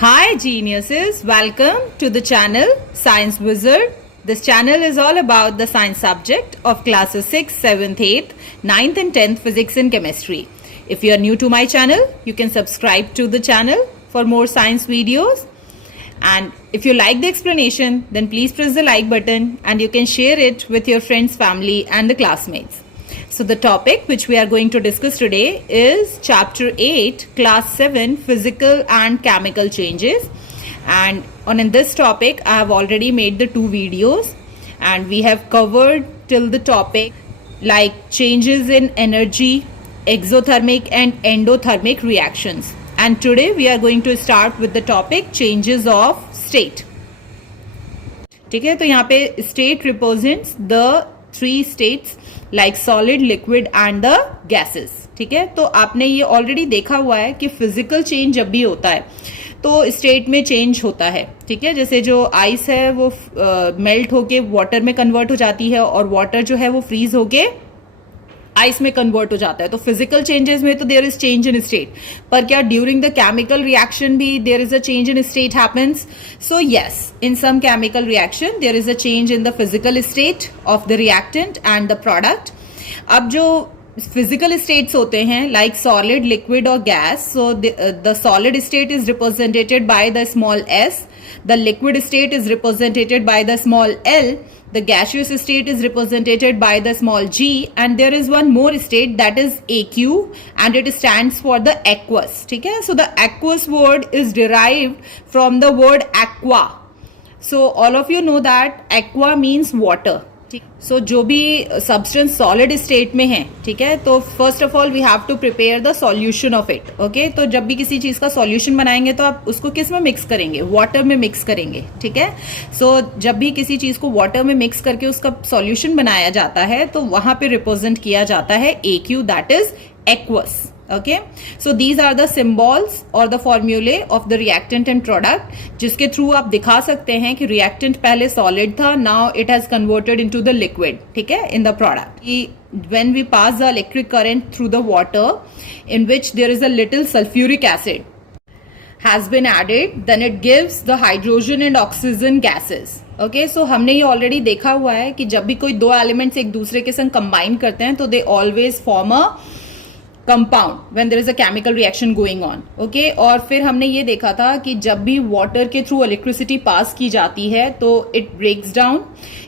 Hi geniuses, welcome to the channel Science Wizard. This channel is all about the science subject of classes 6th, 7th, 8th, 9th and 10th physics and chemistry. If you are new to my channel, you can subscribe to the channel for more science videos. And if you like the explanation, then please press the like button and you can share it with your friends, family and the classmates. So the topic which we are going to discuss today is chapter 8, class 7, physical and chemical changes. And in this topic, I have already made the 2 videos and we have covered till the topic like changes in energy, exothermic and endothermic reactions. And today we are going to start with the topic changes of state. ठीक है, तो यहाँ पे state represents the 3 states like solid, liquid and the gases. ठीक है, तो आपने ये ऑलरेडी देखा हुआ है कि फिजिकल चेंज जब भी होता है तो स्टेट में चेंज होता है. ठीक है, जैसे जो आइस है वो मेल्ट होके वाटर में कन्वर्ट हो जाती है और वाटर जो है वो फ्रीज होके आइस में कन्वर्ट हो जाता है. तो फिजिकल चेंजेस में तो there is change in state, पर क्या ड्यूरिंग द केमिकल रिएक्शन भी there is a change in state happens? So yes, in some chemical reaction there is a change in the physical state of the reactant and the product. अब जो physical states होते हैं like solid, liquid और gas, so the solid state is represented by the small S, the liquid state is represented by the small L, the gaseous state is represented by the small g, and there is one more state that is AQ and it stands for the aqueous. ठीक है, so the aqueous word is derived from the word aqua. So all of you know that aqua means water. So जो भी substance solid state में है, ठीक है, तो first of all we have to prepare the solution of it. Okay, तो जब भी किसी चीज का solution बनाएंगे तो आप उसको किस में mix करेंगे? Water में mix करेंगे. ठीक है, so जब भी किसी चीज को water में mix करके उसका solution बनाया जाता है तो वहां पे represent किया जाता है AQ, that is aqueous. Okay, so these are the symbols or the formulae of the reactant and product, जिसके थ्रू आप दिखा सकते हैं कि reactant पहले solid था, now it has converted into the liquid. ठीक है, in the product. When we pass the electric current through the water in which there is a little sulfuric acid has been added, then it gives the hydrogen and oxygen gases. Okay, so हमने ये already देखा हुआ है कि जब भी कोई 2 elements एक दूसरे के संग combine करते हैं तो they always form a compound when there is a chemical reaction going on. Okay, और फिर हमने ये देखा था कि जब भी वाटर के थ्रू इलेक्ट्रिसिटी पास की जाती है तो it breaks down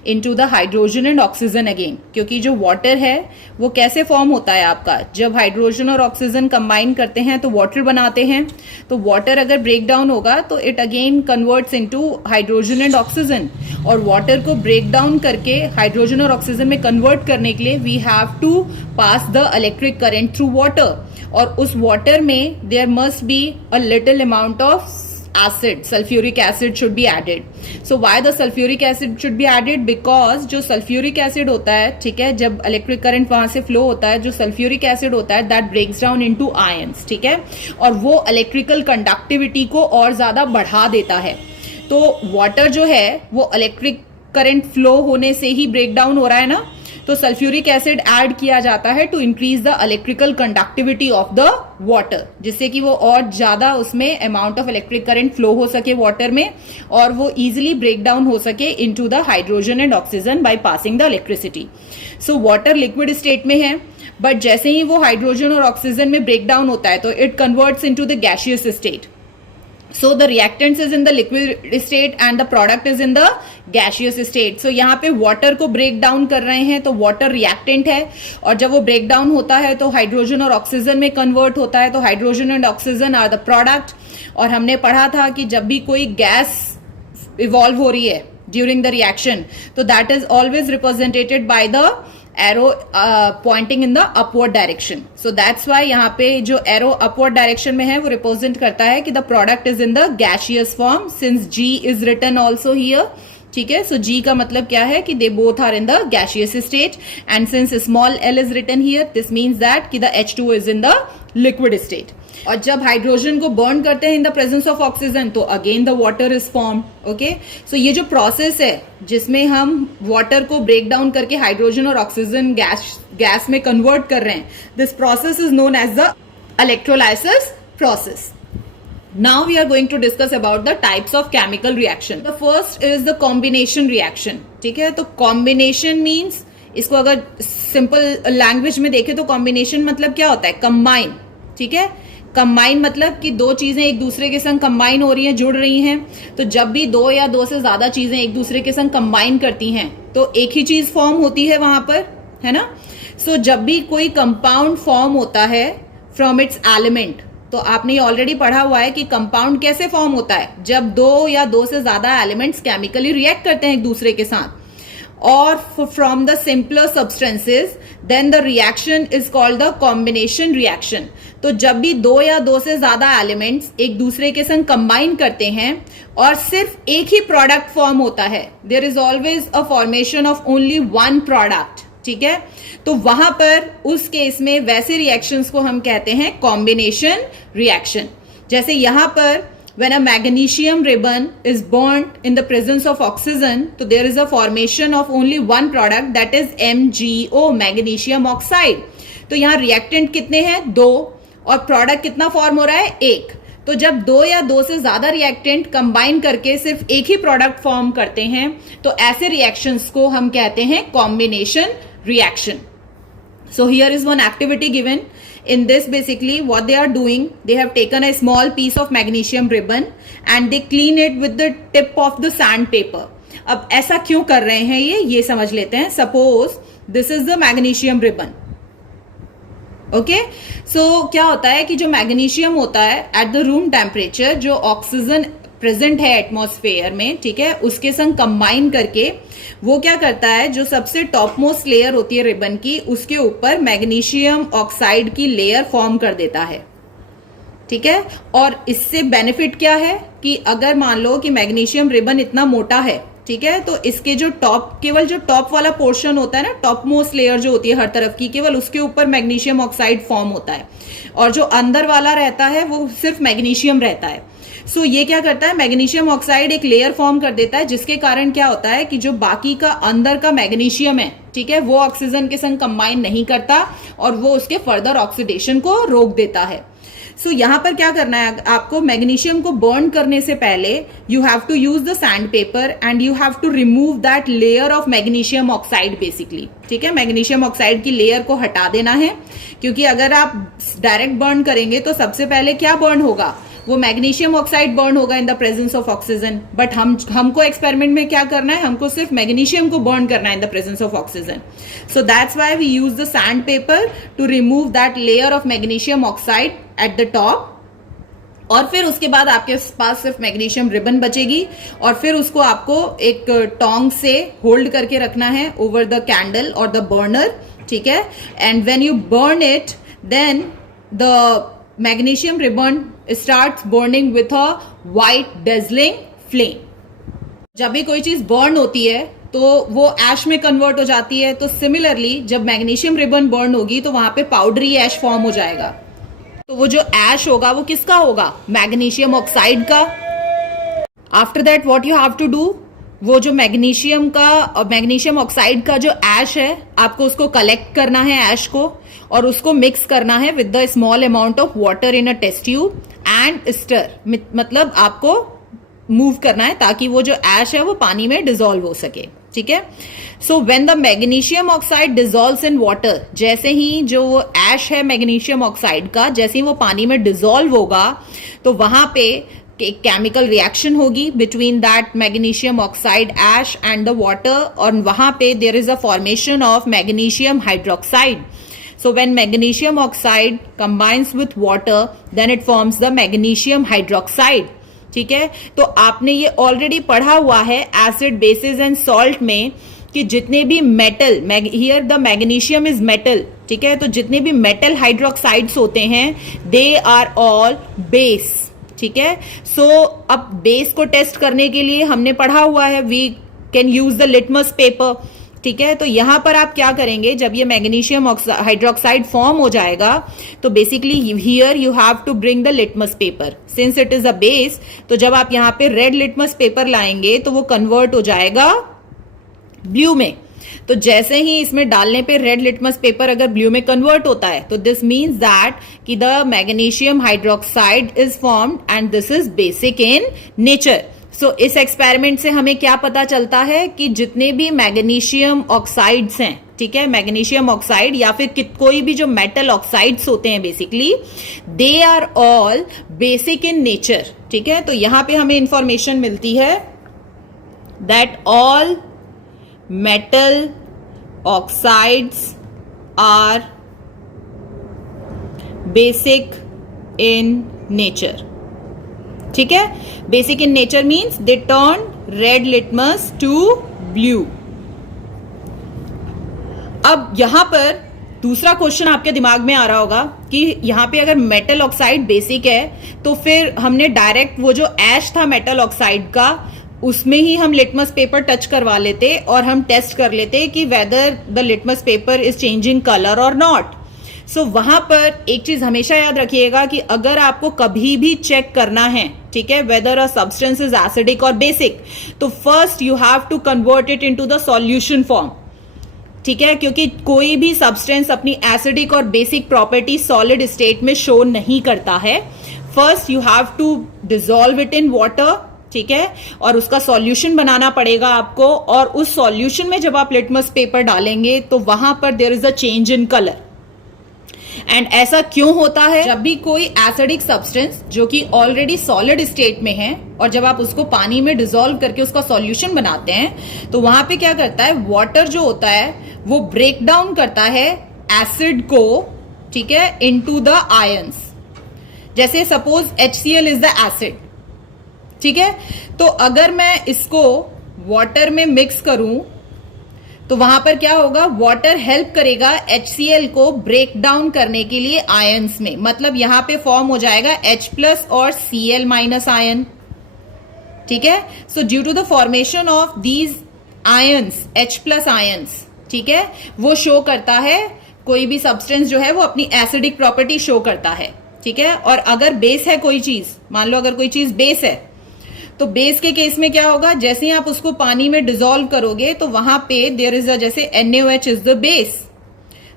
into the hydrogen and oxygen again, क्योंकि जो वाटर है वो कैसे फॉर्म होता है आपका, जब हाइड्रोजन और ऑक्सीजन कंबाइन करते हैं तो वाटर बनाते हैं. तो वाटर अगर ब्रेक डाउन होगा तो it again converts into hydrogen and oxygen, और वाटर को ब्रेक डाउन करके हाइड्रोजन और ऑक्सीजन में कन्वर्ट करने के लिए we have to pass the electric current through water. और उस वाटर में there must be a little amount of acid, sulfuric acid should be added. So why the sulfuric acid should be added? Because जो sulfuric acid होता है, ठीक है, जब electric current वहां से फ्लो होता है, जो sulfuric acid होता है that breaks down into ions. ठीक है, और वो इलेक्ट्रिकल कंडक्टिविटी को और ज्यादा बढ़ा देता है. तो वाटर जो है वो इलेक्ट्रिक करंट फ्लो होने से ही ब्रेक डाउन हो रहा है ना, तो सल्फ्यूरिक एसिड ऐड किया जाता है to increase the electrical conductivity of the water, जिससे कि वो और ज्यादा उसमें amount of electric current flow हो सके वाटर में और वो इजिली ब्रेक डाउन हो सके into the hydrogen and oxygen by passing the electricity. So water liquid state में है, बट जैसे ही वो हाइड्रोजन और ऑक्सीजन में ब्रेक डाउन होता है तो it converts into the gaseous state. So the reactants is in the liquid state and the product is in the gaseous state. So यहाँ पे water को break down कर रहे हैं तो water reactant है, और जब वो break down होता है तो हाइड्रोजन और ऑक्सीजन में convert होता है, तो hydrogen and oxygen are the product. और हमने पढ़ा था कि जब भी कोई गैस इवॉल्व हो रही है during the reaction, तो that is always represented by the arrow pointing in the upward direction. So that's why यहाँ पे जो arrow upward direction में है वो represent करता है कि the product is in the gaseous form since G is written also here. ठीक है, so G का मतलब क्या है कि they both are in the gaseous state, and since small l is written here, this means that कि the H2 is in the liquid state. और जब हाइड्रोजन को बर्न करते हैं in the presence of oxygen तो again the water is form. Okay, so ये जो process है जिसमें हम वाटर को ब्रेक डाउन करके हाइड्रोजन और ऑक्सीजन गैस में कन्वर्ट कर रहे हैं, this process is known as the electrolysis process. Now we are going to discuss about the types of chemical reaction. The first is the combination reaction. ठीक है, तो combination means, इसको अगर simple language में देखें तो कॉम्बिनेशन मतलब क्या होता है, कंबाइन. ठीक है, कंबाइन मतलब कि दो चीजें एक दूसरे के संग कंबाइन हो रही हैं, जुड़ रही हैं. तो जब भी दो या दो से ज्यादा चीजें एक दूसरे के संग कंबाइन करती हैं तो एक ही चीज फॉर्म होती है वहां पर, है ना. सो जब भी कोई कंपाउंड फॉर्म होता है फ्रॉम इट्स एलिमेंट, तो आपने ऑलरेडी पढ़ा हुआ है कि कंपाउंड कैसे फॉर्म होता है, जब दो या दो से ज्यादा एलिमेंट्स केमिकली रिएक्ट करते हैं एक दूसरे के साथ. और from the simpler substances then the reaction is called the combination reaction. तो जब भी दो या दो से ज्यादा एलिमेंट्स एक दूसरे के संग कंबाइन करते हैं और सिर्फ एक ही प्रोडक्ट फॉर्म होता है, there is always a formation of only one product. ठीक है, तो वहां पर उस केस में वैसे रिएक्शंस को हम कहते हैं कॉम्बिनेशन रिएक्शन. जैसे यहां पर when a magnesium ribbon is burnt in the presence of oxygen, so there is a formation of only one product, that is MgO, magnesium oxide. तो यहाँ रिएक्टेंट कितने हैं, दो, और प्रोडक्ट कितना फॉर्म हो रहा है, एक. तो जब दो या दो से ज्यादा रिएक्टेंट कंबाइन करके सिर्फ एक ही प्रोडक्ट फॉर्म करते हैं तो ऐसे रिएक्शंस को हम कहते हैं combination reaction. So here is one activity given. In this, basically what they are doing, they have taken a small piece of magnesium ribbon and they clean it with the tip of the sandpaper. अब ऐसा क्यों कर रहे हैं ये समझ लेते हैं. Suppose this is the magnesium ribbon. Okay, so क्या होता है कि जो मैग्नीशियम होता है एट द रूम टेम्परेचर, जो ऑक्सीजन प्रेजेंट है एटमॉस्फेयर में, ठीक है, उसके संग कंबाइन करके वो क्या करता है, जो सबसे टॉप मोस्ट लेयर होती है रिबन की, उसके ऊपर मैग्नीशियम ऑक्साइड की लेयर फॉर्म कर देता है. ठीक है, और इससे बेनिफिट क्या है कि अगर मान लो कि मैग्नीशियम रिबन इतना मोटा है, ठीक है, तो इसके जो टॉप, केवल जो टॉप वाला पोर्शन होता है ना, टॉप मोस्ट लेयर जो होती है हर तरफ की, केवल उसके ऊपर मैग्नीशियम ऑक्साइड फॉर्म होता है, और जो अंदर वाला रहता है वो सिर्फ मैग्नीशियम रहता है. सो ये क्या करता है, मैग्नीशियम ऑक्साइड एक लेयर फॉर्म कर देता है, जिसके कारण क्या होता है कि जो बाकी का अंदर का मैग्नीशियम है, ठीक है, वो ऑक्सीजन के संग कंबाइन नहीं करता और वो उसके फर्दर ऑक्सीडेशन को रोक देता है. सो यहां पर क्या करना है आपको, मैग्नीशियम को बर्न करने से पहले you have to use the sandpaper and you have to remove that layer of magnesium oxide basically. ठीक है, मैग्नीशियम ऑक्साइड की लेयर को हटा देना है, क्योंकि अगर आप डायरेक्ट बर्न करेंगे तो सबसे पहले क्या बर्न होगा, वो मैग्नीशियम ऑक्साइड बर्न होगा इन the presence of oxygen. But हमको एक्सपेरिमेंट में क्या करना है, हमको सिर्फ मैग्नीशियम को बर्न करना है in the presence of oxygen. So that's why we use the sandpaper to remove that layer of magnesium oxide at the top. और फिर उसके बाद आपके पास सिर्फ मैग्नीशियम रिबन बचेगी और फिर उसको आपको एक टोंग से होल्ड करके रखना है ओवर द कैंडल और द बर्नर. ठीक है, and when you burn it then the magnesium ribbon starts burning with a white dazzling flame. जब भी कोई चीज बर्न होती है तो वो ऐश में कन्वर्ट हो जाती है. तो सिमिलरली जब मैग्नीशियम रिबन बर्न होगी तो वहां पे पाउडरी ऐश फॉर्म हो जाएगा. तो वो जो ऐश होगा वो किसका होगा, मैग्नीशियम ऑक्साइड का. After that what you have to do, वो जो मैग्नीशियम ऑक्साइड का जो ऐश है, आपको उसको कलेक्ट करना है ऐश को, और उसको मिक्स करना है with the small amount of water in a test tube and stir. मतलब आपको मूव करना है ताकि वो जो ऐश है वो पानी में डिसॉल्व हो सके. ठीक है, so when the magnesium oxide dissolves in water, जैसे ही जो वो ऐश है मैग्नीशियम ऑक्साइड का, जैसे ही वो पानी में डिसॉल्व होगा तो वहां पे एक केमिकल रिएक्शन होगी between that magnesium oxide ash and the water, और वहां पे there is a formation of magnesium hydroxide. So when magnesium oxide combines with water, then it forms the magnesium hydroxide. ठीक है, तो आपने ये ऑलरेडी पढ़ा हुआ है एसिड, बेसिस एंड सॉल्ट में कि जितने भी metal, here the magnesium is metal, ठीक है, तो जितने भी मेटल हाइड्रोक्साइड्स होते हैं दे आर ऑल बेस. ठीक है, सो अब बेस को टेस्ट करने के लिए हमने पढ़ा हुआ है we can use the litmus paper. ठीक है, तो यहां पर आप क्या करेंगे, जब ये मैग्नीशियम हाइड्रोक्साइड फॉर्म हो जाएगा तो basically here you have to bring the litmus paper. Since it is a base, तो जब आप यहाँ पे रेड लिटमस पेपर लाएंगे तो वो कन्वर्ट हो जाएगा ब्लू में. तो जैसे ही इसमें डालने पे रेड लिटमस पेपर अगर ब्लू में कन्वर्ट होता है तो दिस मीन्स दैट कि the magnesium hydroxide is formed and this is basic in nature. So इस एक्सपेरिमेंट से हमें क्या पता चलता है कि जितने भी मैग्नीशियम ऑक्साइड्स हैं, ठीक है, मैग्नीशियम ऑक्साइड या फिर कोई भी जो मेटल ऑक्साइड्स होते हैं basically, they are all basic in nature. ठीक है, तो यहां पे हमें इंफॉर्मेशन मिलती है that all metal oxides are basic in nature. ठीक है, basic in nature means they turn red litmus to blue. अब यहां पर दूसरा क्वेश्चन आपके दिमाग में आ रहा होगा कि यहां पे अगर मेटल ऑक्साइड बेसिक है तो फिर हमने डायरेक्ट वो जो ऐश था मेटल ऑक्साइड का उसमें ही हम लिटमस पेपर टच करवा लेते और हम टेस्ट कर लेते कि whether the litmus paper is changing colour और नॉट। सो वहां पर एक चीज हमेशा याद रखिएगा कि अगर आपको कभी भी चेक करना है, ठीक है, whether a substance is acidic और बेसिक, तो first you have to convert it into the solution form. ठीक है, क्योंकि कोई भी सब्सटेंस अपनी एसिडिक और बेसिक प्रॉपर्टी सॉलिड स्टेट में शो नहीं करता है। First you have to dissolve it in water, ठीक है, और उसका सॉल्यूशन बनाना पड़ेगा आपको, और उस सॉल्यूशन में जब आप लिटमस पेपर डालेंगे तो वहां पर there is a change in colour. And ऐसा क्यों होता है? जब भी कोई एसिडिक सब्सटेंस जो कि ऑलरेडी सॉलिड स्टेट में है और जब आप उसको पानी में डिसॉल्व करके उसका सॉल्यूशन बनाते हैं तो वहां पे क्या करता है, वाटर जो होता है वो ब्रेक डाउन करता है एसिड को, ठीक है, इनटू द आयंस। जैसे suppose HCl is the acid, ठीक है, तो अगर मैं इसको वाटर में मिक्स करूं तो वहां पर क्या होगा, वाटर हेल्प करेगा HCl को ब्रेक डाउन करने के लिए आयंस में। मतलब यहां पे फॉर्म हो जाएगा H+ और Cl- आयन। ठीक है, so due to the formation of these ions, H+ ions, ठीक है, वो शो करता है, कोई भी सब्सटेंस जो है वो अपनी एसिडिक प्रॉपर्टी शो करता है। ठीक है, और अगर बेस है कोई चीज, मान लो अगर कोई चीज बेस है तो बेस के केस में क्या होगा, जैसे ही आप उसको पानी में डिसॉल्व करोगे तो वहां पे देयर इज अ, जैसे NaOH इज द बेस।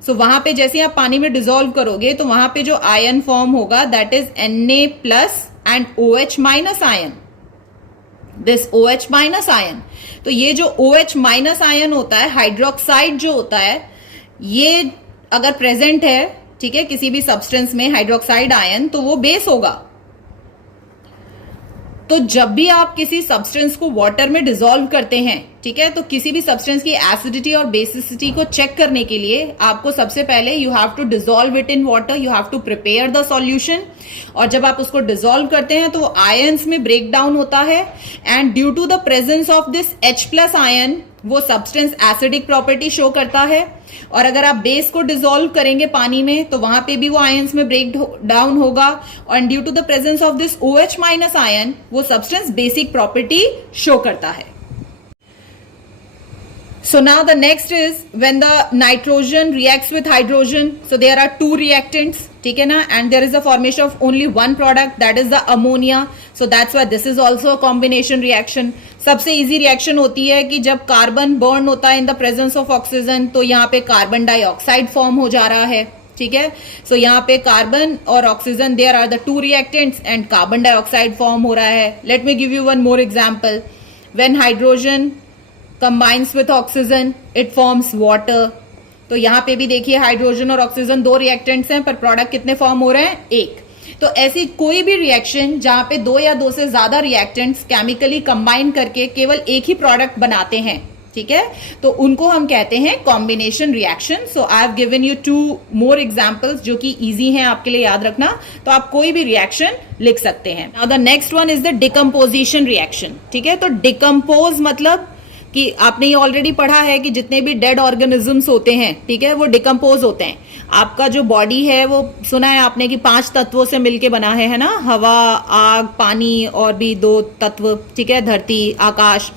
सो वहां पे जैसे ही आप पानी में डिसॉल्व करोगे तो वहां पे जो आयन फॉर्म होगा that is Na+ and OH- ion, this OH- ion. तो ये जो OH- आयन होता है, हाइड्रोक्साइड जो होता है, ये अगर प्रेजेंट है, ठीक है, किसी भी सब्सटेंस में हाइड्रोक्साइड आयन, तो वो बेस होगा। तो जब भी आप किसी सब्सटेंस को वाटर में डिसॉल्व करते हैं, ठीक है, तो किसी भी सब्सटेंस की एसिडिटी और बेसिसिटी को चेक करने के लिए आपको सबसे पहले you have to dissolve it in water, you have to prepare the solution. और जब आप उसको डिसॉल्व करते हैं तो वो आयंस में ब्रेक डाउन होता है, and due to the presence of this H+ ion वो सब्सटेंस एसिडिक प्रॉपर्टी शो करता है। और अगर आप बेस को डिसॉल्व करेंगे पानी में तो वहां पे भी वो आयंस में ब्रेक डाउन होगा, और due to the presence of this OH- ion वो सब्सटेंस बेसिक प्रॉपर्टी शो करता है। So now the next is when the nitrogen reacts with hydrogen, so there are two reactants, ठीक है ना, and there is a formation of only one product, that is the ammonia. So that's why this is also a combination reaction. सबसे easy reaction होती है कि जब carbon burn होता है in the presence of oxygen, तो यहाँ पे कार्बन डाइऑक्साइड फॉर्म हो जा रहा है। ठीक है, सो यहाँ पे कार्बन और oxygen, there are the two reactants and carbon dioxide form हो रहा है। Let me give you one more example. When hydrogen combines with oxygen it forms water। तो यहाँ पे भी देखिए हाइड्रोजन और ऑक्सीजन दो रिएक्टेंट्स हैं, पर प्रोडक्ट कितने फॉर्म हो रहे हैं, एक। तो ऐसी कोई भी रिएक्शन जहां पे दो या दो से ज्यादा रिएक्टेंट्स केमिकली कंबाइन करके केवल एक ही प्रोडक्ट बनाते हैं, ठीक है, तो उनको हम कहते हैं combination reaction. So I have given you 2 more examples जो कि इजी हैं आपके लिए याद रखना, तो आप कोई भी रिएक्शन लिख सकते हैं। Now the next one is the decomposition reaction. ठीक है, तो डिकम्पोज मतलब कि आपने ये ऑलरेडी पढ़ा है कि जितने भी डेड ऑर्गेनिजम्स होते हैं, ठीक है, वो डिकम्पोज होते हैं। आपका जो बॉडी है वो सुना है आपने कि 5 तत्वों से मिलके बना है ना, हवा, आग, पानी और भी 2 तत्व, ठीक है, धरती, आकाश।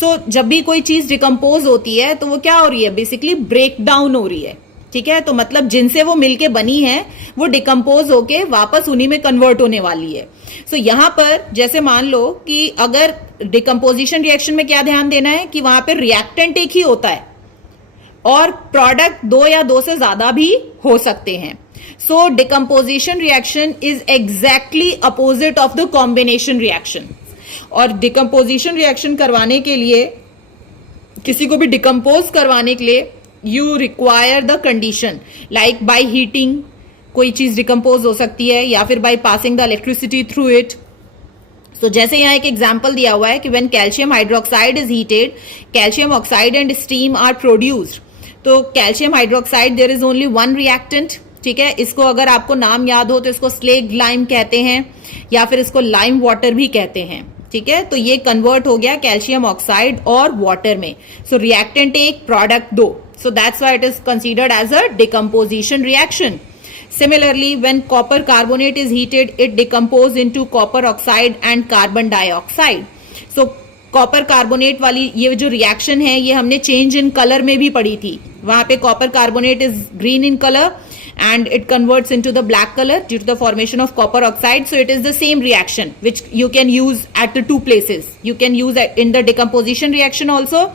सो जब भी कोई चीज डिकम्पोज होती है तो वो क्या हो रही है, बेसिकली ब्रेक डाउन हो रही है। ठीक है, तो मतलब जिनसे वो मिलके बनी है वो डिकम्पोज होके वापस उन्हीं में कन्वर्ट होने वाली है। सो यहां पर जैसे मान लो कि अगर डिकम्पोजिशन रिएक्शन में क्या ध्यान देना है कि वहां पे रिएक्टेंट एक ही होता है, और प्रोडक्ट 2 या 2 से ज्यादा भी हो सकते हैं. So decomposition reaction is exactly opposite of the combination reaction. और डिकम्पोजिशन रिएक्शन करवाने के लिए, किसी को भी डिकम्पोज करवाने के लिए, you require the condition like by heating कोई चीज डिकम्पोज हो सकती है, या फिर by passing the electricity through it. तो जैसे यहाँ एक एग्जाम्पल दिया हुआ है कि when calcium hydroxide is heated, calcium oxide and steam are produced. तो calcium hydroxide there is only one reactant. ठीक है, इसको अगर आपको नाम याद हो तो इसको स्लेग लाइम कहते हैं, या फिर इसको लाइम वाटर भी कहते हैं. ठीक है, तो ये कन्वर्ट हो गया कैल्शियम ऑक्साइड और वाटर में. सो रिएक्टेंट एक, product 2. So that's why it is considered as a decomposition reaction. Similarly, when copper carbonate is heated, it decomposes into copper oxide and carbon dioxide. So, copper carbonate वाली ये जो reaction है ये हमने change in colour में भी पढ़ी थी. वहां पे copper carbonate is green in color and it converts into the black color due to the formation of copper oxide. So, it is the same reaction which you can use at the two places. You can use it in the decomposition reaction also,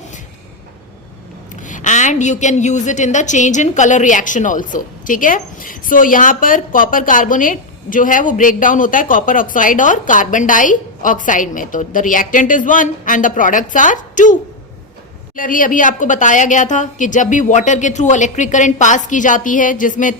and you can use it in the change in color reaction also. ठीक है, सो यहाँ पर copper carbonate जो है वो break down होता है copper oxide और कार्बन डाई ऑक्साइड में. तो the reactant is 1 and the products are 2. Clearly अभी आपको बताया गया था कि जब भी वाटर के थ्रू इलेक्ट्रिक करंट पास की जाती है जिसमें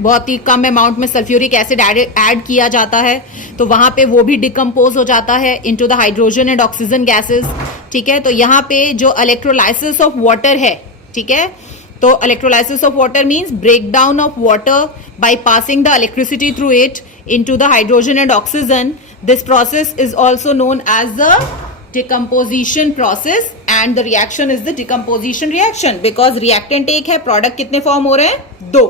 बहुत ही कम अमाउंट में सल्फ्यूरिक एसिड ऐड किया जाता है, तो वहां पे वो भी डिकम्पोज हो जाता है into the hydrogen and oxygen gases. ठीक है, तो यहाँ पे जो इलेक्ट्रोलाइसिस ऑफ वाटर है, ठीक है, तो electrolysis of water means break down of water by passing the electricity through it into the hydrogen and oxygen. This process is also known as the decomposition process and the reaction is the decomposition reaction because reactant एक है, product कितने form हो रहे हैं? 2.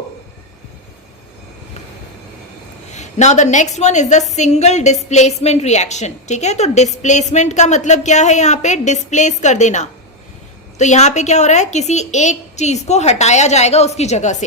Now the next one is the single displacement reaction. ठीक है, तो displacement का मतलब क्या है? यहाँ पे डिस्प्लेस कर देना. तो यहाँ पे क्या हो रहा है? किसी एक चीज को हटाया जाएगा उसकी जगह से.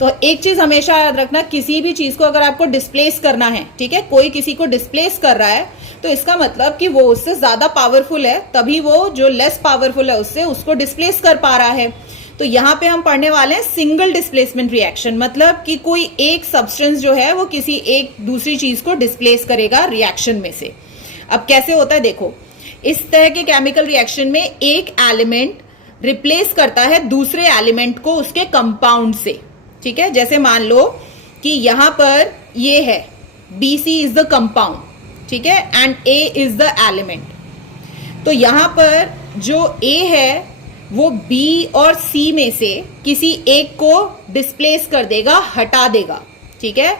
तो एक चीज हमेशा याद रखना, किसी भी चीज को अगर आपको डिस्प्लेस करना है, ठीक है, कोई किसी को डिस्प्लेस कर रहा है तो इसका मतलब कि वो उससे ज्यादा पावरफुल है, तभी वो जो लेस पावरफुल है उससे उसको डिस्प्लेस कर पा रहा है. तो यहाँ पे हम पढ़ने वाले हैं सिंगल डिस्प्लेसमेंट रिएक्शन, मतलब कि कोई एक सब्सटेंस जो है वो किसी एक दूसरी चीज को डिस्प्लेस करेगा रिएक्शन में से. अब कैसे होता है देखो, इस तरह के केमिकल रिएक्शन में एक एलिमेंट रिप्लेस करता है दूसरे एलिमेंट को उसके कंपाउंड से. ठीक है, जैसे मान लो कि यहां पर ये है BC इज द कंपाउंड, ठीक है, and A is the element. तो यहां पर जो A है वो B और C में से किसी एक को डिस्प्लेस कर देगा, हटा देगा. ठीक है,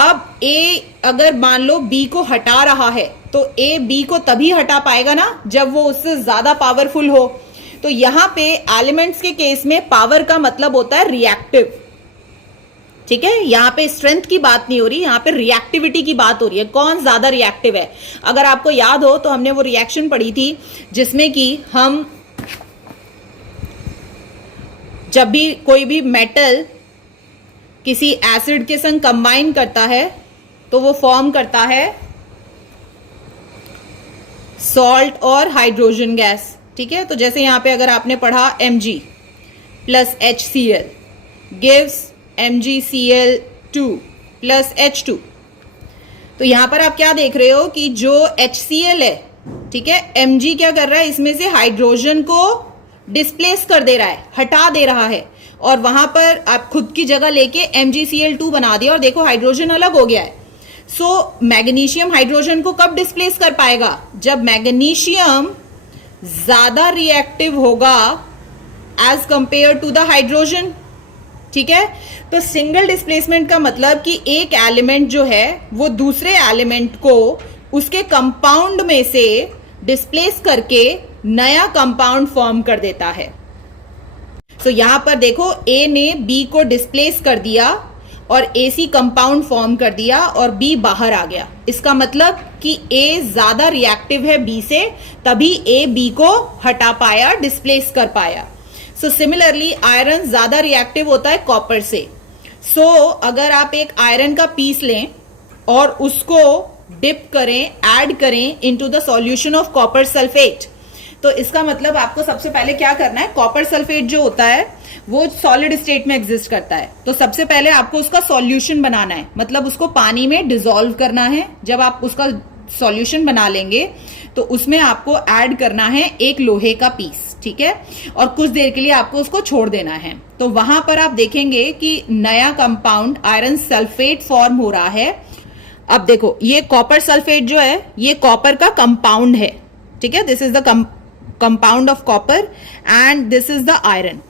अब A अगर मान लो B को हटा रहा है तो A B को तभी हटा पाएगा ना जब वो उससे ज्यादा पावरफुल हो. तो यहां पे एलिमेंट्स के केस में पावर का मतलब होता है रिएक्टिव. ठीक है, यहां पे स्ट्रेंथ की बात नहीं हो रही, यहां पे रिएक्टिविटी की बात हो रही है, कौन ज्यादा रिएक्टिव है. अगर आपको याद हो तो हमने वो रिएक्शन पढ़ी थी जिसमें कि हम जब भी कोई भी मेटल किसी एसिड के संग कंबाइन करता है तो वो फॉर्म करता है सॉल्ट और हाइड्रोजन गैस. ठीक है, तो जैसे यहां पे अगर आपने पढ़ा Mg plus HCl gives MgCl2 plus H2. तो यहां पर आप क्या देख रहे हो कि जो HCl है, ठीक है, Mg क्या कर रहा है, इसमें से हाइड्रोजन को डिस्प्लेस कर दे रहा है, हटा दे रहा है, और वहां पर आप खुद की जगह लेके MgCl2 बना दिया और देखो हाइड्रोजन अलग हो गया है. सो मैग्नीशियम हाइड्रोजन को कब डिस्प्लेस कर पाएगा? जब मैग्नीशियम ज्यादा रिएक्टिव होगा as compare to the hydrogen. ठीक है, तो सिंगल डिस्प्लेसमेंट का मतलब कि एक एलिमेंट जो है वो दूसरे एलिमेंट को उसके कंपाउंड में से डिस्प्लेस करके नया कंपाउंड फॉर्म कर देता है. तो यहां पर देखो A ने B को डिस्प्लेस कर दिया और AC कंपाउंड फॉर्म कर दिया और B बाहर आ गया. इसका मतलब कि A ज्यादा रिएक्टिव है B से, तभी A B को हटा पाया, डिस्प्लेस कर पाया. सो सिमिलरली आयरन ज्यादा रिएक्टिव होता है कॉपर से. सो अगर आप एक आयरन का पीस लें और उसको डिप करें, ऐड करें into the solution of copper sulphate, तो इसका मतलब आपको सबसे पहले क्या करना है, कॉपर सल्फेट जो होता है वो सॉलिड स्टेट में एग्जिस्ट करता है, तो सबसे पहले आपको उसका सॉल्यूशन बनाना है, मतलब उसको पानी में डिसॉल्व करना है। जब आप उसका सॉल्यूशन बना लेंगे तो उसमें आपको ऐड करना है एक लोहे का पीस, ठीक है, और कुछ देर के लिए आपको उसको छोड़ देना है। तो वहां पर आप देखेंगे कि नया कंपाउंड आयरन सल्फेट फॉर्म हो रहा है। अब देखो ये कॉपर सल्फेट जो है ये कॉपर का कंपाउंड है, ठीक है, this is the compound of copper and this is the iron.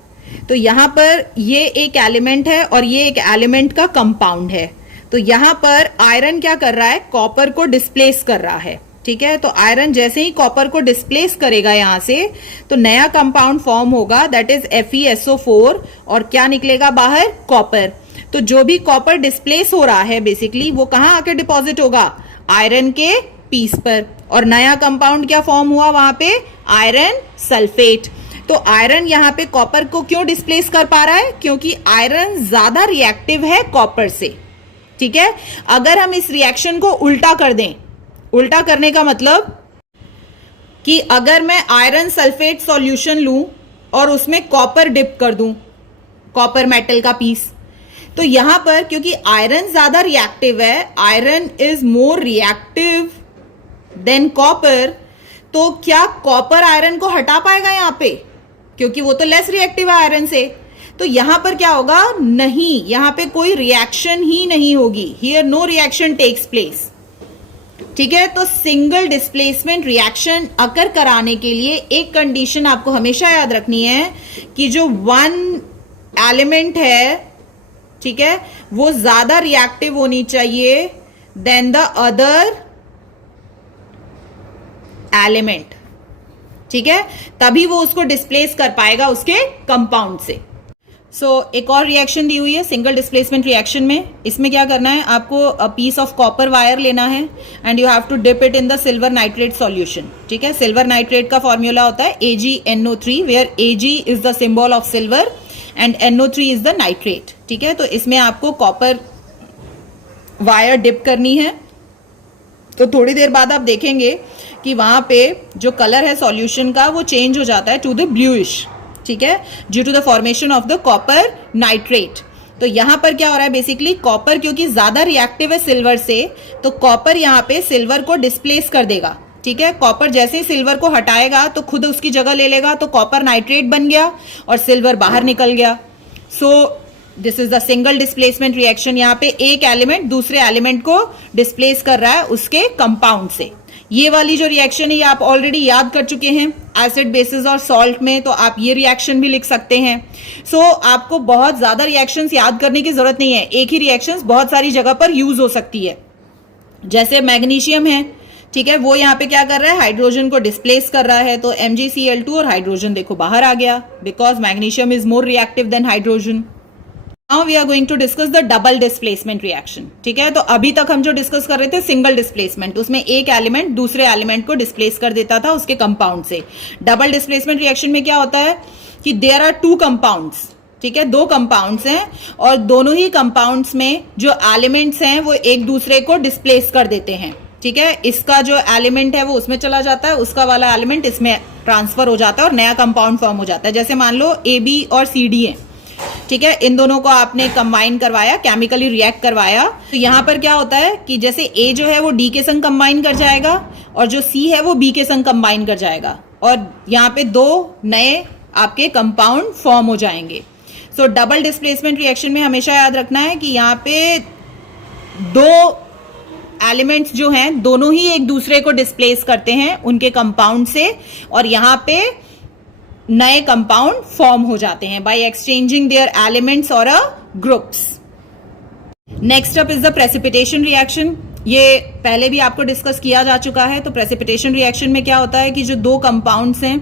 तो यहां पर ये एक एलिमेंट है और ये एक एलिमेंट का कंपाउंड है। तो यहां पर आयरन क्या कर रहा है, कॉपर को डिस्प्लेस कर रहा है, ठीक है। तो आयरन जैसे ही कॉपर को डिस्प्लेस करेगा यहां से तो नया कंपाउंड फॉर्म होगा, दैट इज FeSO4, और क्या निकलेगा बाहर, कॉपर। तो जो भी कॉपर डिस्प्लेस हो रहा है बेसिकली वो कहां आके डिपॉजिट होगा, आयरन के पीस पर, और नया कंपाउंड क्या फॉर्म हुआ वहां पे, आयरन सल्फेट। तो आयरन यहां पे कॉपर को क्यों डिस्प्लेस कर पा रहा है, क्योंकि आयरन ज्यादा रिएक्टिव है कॉपर से, ठीक है। अगर हम इस रिएक्शन को उल्टा कर दें, उल्टा करने का मतलब कि अगर मैं आयरन सल्फेट सॉल्यूशन लूं और उसमें कॉपर डिप कर दूं, कॉपर मेटल का पीस, तो यहां पर क्योंकि आयरन ज्यादा रिएक्टिव है, iron is more reactive than copper, तो क्या कॉपर आयरन को हटा पाएगा यहां पे, क्योंकि वो तो लेस रिएक्टिव है आयरन से। तो यहां पर क्या होगा, नहीं, यहां पे कोई रिएक्शन ही नहीं होगी, here no reaction takes place, ठीक है। तो सिंगल डिस्प्लेसमेंट रिएक्शन अकर कराने के लिए एक कंडीशन आपको हमेशा याद रखनी है कि जो वन एलिमेंट है, ठीक है, वो ज्यादा रिएक्टिव होनी चाहिए देन द अदर एलिमेंट, ठीक है, तभी वो उसको डिस्प्लेस कर पाएगा उसके कंपाउंड से। एक और रिएक्शन दी हुई है सिंगल डिस्प्लेसमेंट रिएक्शन में। इसमें क्या करना है, आपको a piece of copper wire लेना है and you have to dip it in the silver nitrate solution, ठीक है। सिल्वर नाइट्रेट का फॉर्मूला होता है AgNO3, where Ag is the symbol of silver and NO3 is the nitrate, ठीक है। तो इसमें आपको कॉपर वायर डिप करनी है। तो थोड़ी देर बाद आप देखेंगे कि वहां पे जो कलर है सॉल्यूशन का वो चेंज हो जाता है टू द ब्लूइश, ठीक है, due to the formation of the copper nitrate. तो यहां पर क्या हो रहा है, बेसिकली कॉपर क्योंकि ज्यादा रिएक्टिव है सिल्वर से, तो कॉपर यहां पे सिल्वर को डिस्प्लेस कर देगा, ठीक है। कॉपर जैसे ही सिल्वर को हटाएगा तो खुद उसकी जगह ले लेगा, तो कॉपर नाइट्रेट बन गया और सिल्वर बाहर निकल गया। So this is the single displacement reaction. यहाँ पे एक एलिमेंट दूसरे एलिमेंट को डिस्प्लेस कर रहा है उसके कंपाउंड से। ये वाली जो रिएक्शन है ये आप ऑलरेडी याद कर चुके हैं एसिड बेसिस और सॉल्ट में, तो आप ये रिएक्शन भी लिख सकते हैं। आपको बहुत ज्यादा रिएक्शंस याद करने की जरूरत नहीं है, एक ही रिएक्शंस बहुत सारी जगह पर यूज हो सकती है। जैसे मैग्नीशियम है, ठीक है, वो यहाँ पे क्या कर रहा है, हाइड्रोजन को डिस्प्लेस कर रहा है, तो MgCl2 और हाइड्रोजन देखो बाहर आ गया, because magnesium is more reactive than hydrogen. Now we are going to discuss the double displacement reaction, ठीक है। तो अभी तक हम जो डिस्कस कर रहे थे सिंगल डिस्प्लेसमेंट, उसमें एक एलिमेंट दूसरे एलिमेंट को डिस्प्लेस कर देता था उसके कंपाउंड से। डबल डिस्प्लेसमेंट रिएक्शन में क्या होता है कि देयर आर टू कंपाउंड्स, ठीक है, दो कंपाउंड्स हैं और दोनों ही कंपाउंड्स में जो एलिमेंट्स हैं वो एक दूसरे को डिस्प्लेस कर देते हैं, ठीक है। इसका जो एलिमेंट है वो उसमें चला जाता है, उसका वाला एलिमेंट इसमें ट्रांसफर हो जाता है और नया कंपाउंड फॉर्म हो जाता है। जैसे मान लो AB और CD है, ठीक है, इन दोनों को आपने कंबाइन करवाया, केमिकली रिएक्ट करवाया, तो यहां पर क्या होता है कि जैसे A जो है वो D के संग कंबाइन कर जाएगा और जो C है वो B के संग कंबाइन कर जाएगा और यहाँ पे दो नए आपके कंपाउंड फॉर्म हो जाएंगे। डबल डिस्प्लेसमेंट रिएक्शन में हमेशा याद रखना है कि यहाँ पे दो एलिमेंट्स जो हैं दोनों ही एक दूसरे को डिस्प्लेस करते हैं उनके कंपाउंड से और यहाँ पे नए कंपाउंड फॉर्म हो जाते हैं बाय एक्सचेंजिंग देयर एलिमेंट्स और groups. Next up is the precipitation reaction. ये पहले भी आपको डिस्कस किया जा चुका है। तो प्रेसिपिटेशन रिएक्शन में क्या होता है कि जो दो कंपाउंड्स हैं,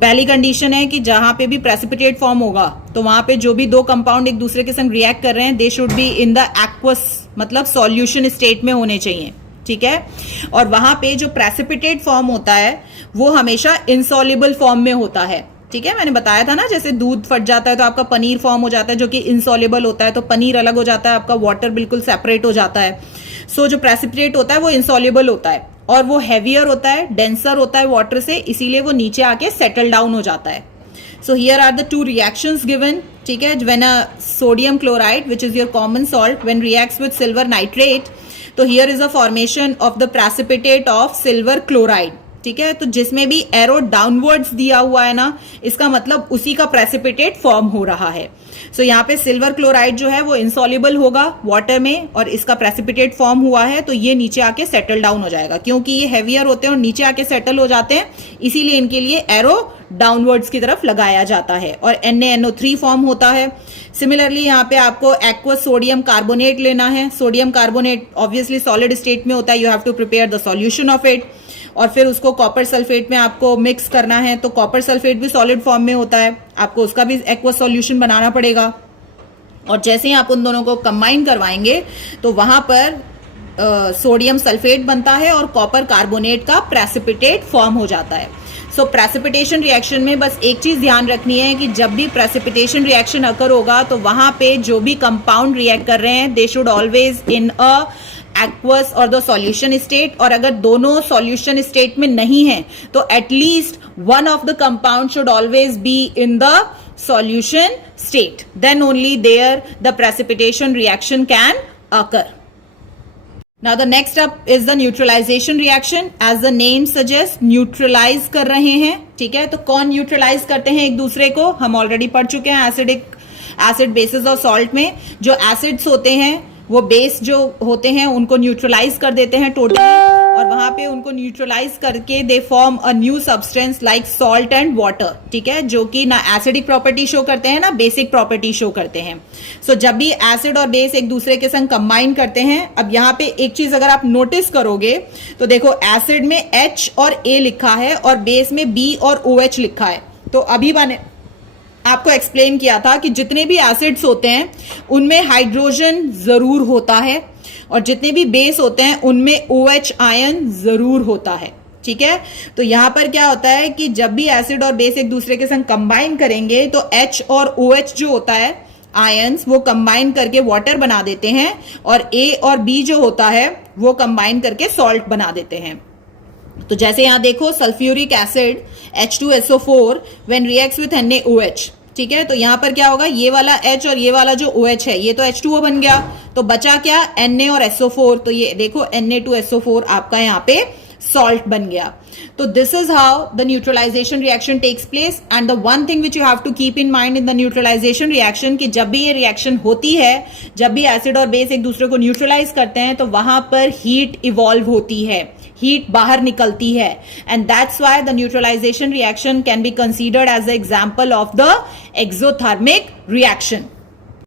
पहली कंडीशन है कि जहां पे भी प्रेसिपिटेट फॉर्म होगा तो वहां पे जो भी दो कंपाउंड एक दूसरे के संग रिएक्ट कर रहे हैं they should be in the aqueous, मतलब सॉल्यूशन स्टेट में होने चाहिए, ठीक है। और वहां पे जो प्रेसिपिटेट फॉर्म होता है वो हमेशा इनसॉल्युबल फॉर्म में होता है, ठीक है। मैंने बताया था ना, जैसे दूध फट जाता है तो आपका पनीर फॉर्म हो जाता है जो कि इनसॉल्युबल होता है, तो पनीर अलग हो जाता है, आपका वाटर बिल्कुल सेपरेट हो जाता है। सो जो प्रेसिपिटेट होता है वो इनसॉल्युबल होता है और वो हैवियर होता है, डेंसर होता है वाटर से, इसीलिए वो नीचे आके सेटल डाउन हो जाता है. So here are the two reactions given. ठीक है, when a sodium chloride, which is your common salt, when reacts with silver nitrate, तो here is a formation of the precipitate of silver chloride. ठीक है, तो जिसमें भी arrow downwards दिया हुआ है ना, इसका मतलब उसी का प्रेसिपिटेट फॉर्म हो रहा है. सो यहाँ पे सिल्वर क्लोराइड जो है वो इनसॉल्युबल होगा वाटर में और इसका प्रेसिपिटेट फॉर्म हुआ है, तो ये नीचे आके सेटल डाउन हो जाएगा. क्योंकि ये हैवियर होते हैं और नीचे आके सेटल हो जाते हैं, इसीलिए इनके लिए एरो डाउनवर्ड्स की तरफ लगाया जाता है और NaNO3 फॉर्म होता है. सिमिलरली यहाँ पे आपको एक्वस सोडियम कार्बोनेट लेना है. Sodium carbonate obviously solid state में होता है, you have to prepare the solution of it और फिर उसको कॉपर सल्फेट में आपको मिक्स करना है. तो कॉपर सल्फेट भी सॉलिड फॉर्म में होता है, आपको उसका भी एक्वस सॉल्यूशन बनाना पड़ेगा. और जैसे ही आप उन दोनों को कंबाइन करवाएंगे तो वहां पर सोडियम सल्फेट बनता है और कॉपर कार्बोनेट का प्रेसिपिटेट फॉर्म हो जाता है. सो प्रेसिपिटेशन रिएक्शन में बस एक चीज ध्यान रखनी है कि जब भी प्रेसिपिटेशन रिएक्शन अकर होगा तो वहां पे जो भी कंपाउंड रिएक्ट कर रहे हैं they should always in a aqueous और द सॉल्यूशन स्टेट. और अगर दोनों सॉल्यूशन स्टेट में नहीं है तो at least one of the compound should always be in the solution state, then only there the precipitation reaction can occur. Now the next up is the neutralization reaction. As the name suggests, neutralize कर रहे हैं. ठीक है, तो कौन neutralize करते हैं एक दूसरे को, हम ऑलरेडी पढ़ चुके हैं एसिड बेसिस और सॉल्ट में. जो एसिड्स होते हैं वो बेस जो होते हैं उनको न्यूट्रलाइज कर देते हैं टोटली और वहां पे उनको न्यूट्रलाइज करके they form a new substance like salt and water. ठीक है, जो कि ना एसिडिक प्रॉपर्टी शो करते हैं ना बेसिक प्रॉपर्टी शो करते हैं. सो जब भी एसिड और बेस एक दूसरे के संग कंबाइन करते हैं, अब यहाँ पे एक चीज अगर आप नोटिस करोगे तो देखो एसिड में H और A लिखा है और बेस में B और OH लिखा है. तो अभी मैंने आपको एक्सप्लेन किया था कि जितने भी एसिड्स होते हैं उनमें हाइड्रोजन जरूर होता है और जितने भी बेस होते हैं उनमें OH आयन जरूर होता है. ठीक है, तो यहां पर क्या होता है कि जब भी एसिड और बेस एक दूसरे के संग कंबाइन करेंगे तो H और OH जो होता है आयंस वो कंबाइन करके वाटर बना देते हैं और A और B जो होता है वो कंबाइन करके सॉल्ट बना देते हैं. तो जैसे यहां देखो sulphuric acid H2SO4 when reacts with NaOH. ठीक है, तो यहां पर क्या होगा, ये वाला H और ये वाला जो OH है ये तो H2O बन गया, तो बचा क्या Na और SO4. तो ये देखो Na2SO4 आपका यहाँ पे सॉल्ट बन गया. तो this is how the neutralization reaction takes place. And the one thing which you have to keep in mind in the neutralization reaction कि जब भी ये रिएक्शन होती है, जब भी एसिड और बेस एक दूसरे को न्यूट्रलाइज करते हैं तो वहां पर हीट इवॉल्व होती है, हीट बाहर निकलती है. And that's why the neutralization reaction can be considered as the example of the exothermic reaction.